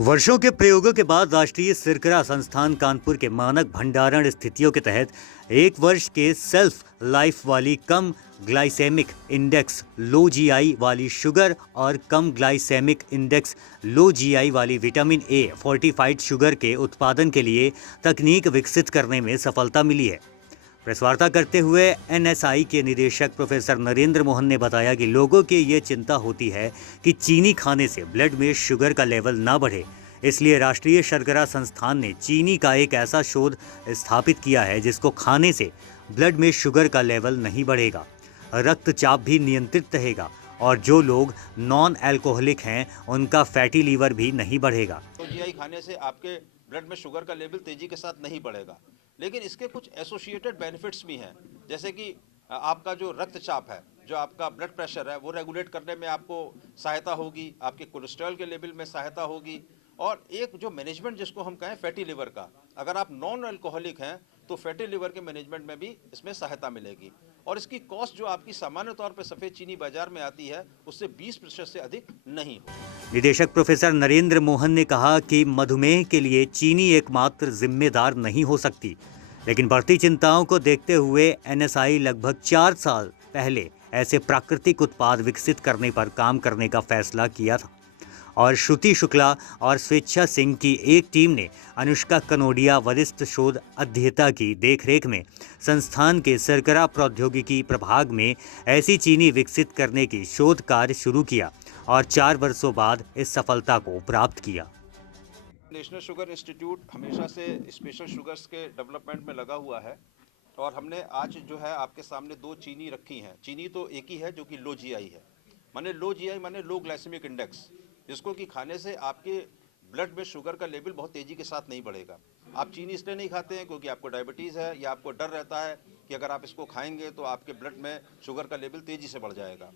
वर्षों के प्रयोगों के बाद राष्ट्रीय सिरकरा संस्थान कानपुर के मानक भंडारण स्थितियों के तहत 1 वर्ष के सेल्फ लाइफ वाली कम ग्लाइसेमिक इंडेक्स लो जीआई वाली शुगर और कम ग्लाइसेमिक इंडेक्स लो जीआई वाली विटामिन ए फोर्टिफाइड शुगर के उत्पादन के लिए तकनीक विकसित करने में सफलता मिली है। प्रेस वार्ता करते हुए एनएसआई के निदेशक प्रोफेसर नरेंद्र मोहन ने बताया कि लोगों की ये चिंता होती है कि चीनी खाने से ब्लड में शुगर का लेवल ना बढ़े, इसलिए राष्ट्रीय शर्करा संस्थान ने चीनी का एक ऐसा शोध स्थापित किया है जिसको खाने से ब्लड में शुगर का लेवल नहीं बढ़ेगा, रक्तचाप भी नियंत्रित रहेगा और जो लोग नॉन अल्कोहलिक हैं उनका फैटी लीवर भी नहीं बढ़ेगा। तो जीआई खाने से आपके ब्लड में शुगर का लेवल तेजी के साथ नहीं बढ़ेगा, लेकिन इसके कुछ एसोसिएटेड बेनिफिट्स भी हैं, जैसे कि आपका जो रक्तचाप है, जो आपका ब्लड प्रेशर है, वो रेगुलेट करने में आपको सहायता होगी, आपके कोलेस्ट्रॉल के लेवल में सहायता होगी, और एक जो मैनेजमेंट जिसको हम कहें फैटी लिवर का, अगर आप नॉन अल्कोहलिक हैं तो फैटी लिवर के मैनेजमेंट में भी इसमें सहायता मिलेगी। और इसकी कॉस्ट जो आपकी सामान्य तौर पर सफ़ेद चीनी बाजार में आती है उससे 20% से अधिक नहीं हो। निदेशक प्रोफेसर नरेंद्र मोहन ने कहा कि मधुमेह के लिए चीनी एकमात्र जिम्मेदार नहीं हो सकती, लेकिन बढ़ती चिंताओं को देखते हुए एनएसआई लगभग 4 साल पहले ऐसे प्राकृतिक उत्पाद विकसित करने पर काम करने का फैसला किया था और श्रुति शुक्ला और स्वेच्छा सिंह की एक टीम ने अनुष्का कनोडिया वरिष्ठ शोध अध्येता की देखरेख में संस्थान के शर्करा प्रौद्योगिकी प्रभाग में ऐसी चीनी विकसित करने की शोध कार्य शुरू किया और 4 वर्षों बाद इस सफलता को प्राप्त किया। नेशनल शुगर इंस्टीट्यूट हमेशा से स्पेशल शुगर्स के डेवलपमेंट में लगा हुआ है और हमने आज जो है आपके सामने 2 चीनी रखी हैं। चीनी तो एक ही है जो कि लो जीआई है, माने लो जीआई माने लो ग्लाइसेमिक इंडेक्स, जिसको कि खाने से आपके ब्लड में शुगर का लेवल बहुत तेज़ी के साथ नहीं बढ़ेगा। आप चीनी इसलिए नहीं खाते हैं क्योंकि आपको डायबिटीज़ है या आपको डर रहता है कि अगर आप इसको खाएंगे तो आपके ब्लड में शुगर का लेवल तेज़ी से बढ़ जाएगा।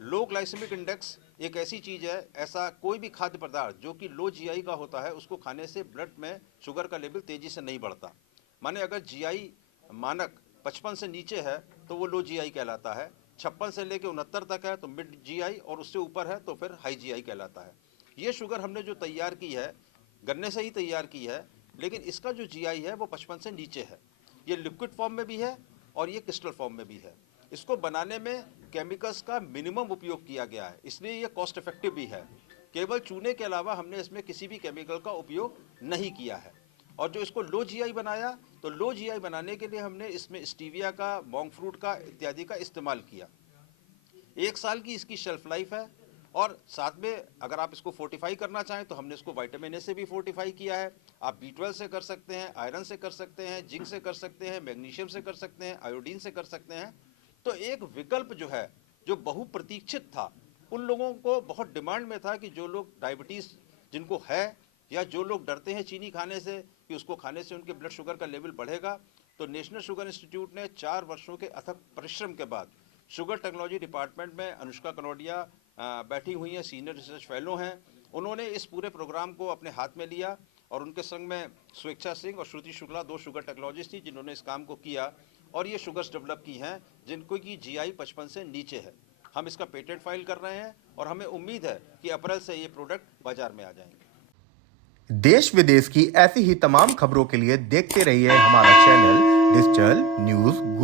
लो ग्लाइसेमिक इंडेक्स एक ऐसी चीज़ है, ऐसा कोई भी खाद्य पदार्थ जो कि लो जीआई का होता है उसको खाने से ब्लड में शुगर का लेवल तेज़ी से नहीं बढ़ता। माने अगर जीआई मानक 55 से नीचे है तो वो लो जीआई कहलाता है, 56 से लेकर 69 तक है तो मिड जीआई, और उससे ऊपर है तो फिर हाई जीआई कहलाता है। ये शुगर हमने जो तैयार की है गन्ने से ही तैयार की है, लेकिन इसका जो जीआई है वो 55 से नीचे है। ये लिक्विड फॉर्म में भी है और ये क्रिस्टल फॉर्म में भी है। इसको बनाने में केमिकल्स का मिनिमम उपयोग किया गया है, इसलिए ये कॉस्ट इफेक्टिव भी है। केवल चूने के अलावा हमने इसमें किसी भी केमिकल का उपयोग नहीं किया है। और जो इसको लो जीआई बनाया, तो लो जीआई बनाने के लिए हमने इसमें स्टीविया का, मोंग फ्रूट का इत्यादि का इस्तेमाल किया। 1 साल की इसकी शेल्फ लाइफ है और साथ में अगर आप इसको फोर्टिफाई करना चाहें तो हमने इसको विटामिन ए से भी फोर्टिफाई किया है। आप B12 से कर सकते हैं, आयरन से कर सकते हैं, जिंक से कर सकते हैं, मैग्नीशियम से कर सकते हैं, आयोडीन से कर सकते हैं। तो एक विकल्प जो है जो बहुप्रतीक्षित था, उन लोगों को बहुत डिमांड में था कि जो लोग डायबिटीज़ जिनको है या जो लोग डरते हैं चीनी खाने से कि उसको खाने से उनके ब्लड शुगर का लेवल बढ़ेगा, तो नेशनल शुगर इंस्टीट्यूट ने 4 वर्षों के अथक परिश्रम के बाद शुगर टेक्नोलॉजी डिपार्टमेंट में अनुष्का कनोडिया बैठी हुई हैं, सीनियर रिसर्च फेलो हैं, उन्होंने इस पूरे प्रोग्राम को अपने हाथ में लिया और उनके संग में स्वेच्छा सिंह और श्रुति शुक्ला 2 शुगर टेक्नोलॉजिस्ट थी जिन्होंने इस काम को किया और ये शुगर्स डेवलप की हैं जिनको की जीआई 55 से नीचे है। हम इसका पेटेंट फाइल कर रहे हैं और हमें उम्मीद है कि अप्रैल से ये प्रोडक्ट बाजार में आ जाएंगे। देश विदेश की ऐसी ही तमाम खबरों के लिए देखते रहिए हमारा चैनल डिजिटल न्यूज गुरु।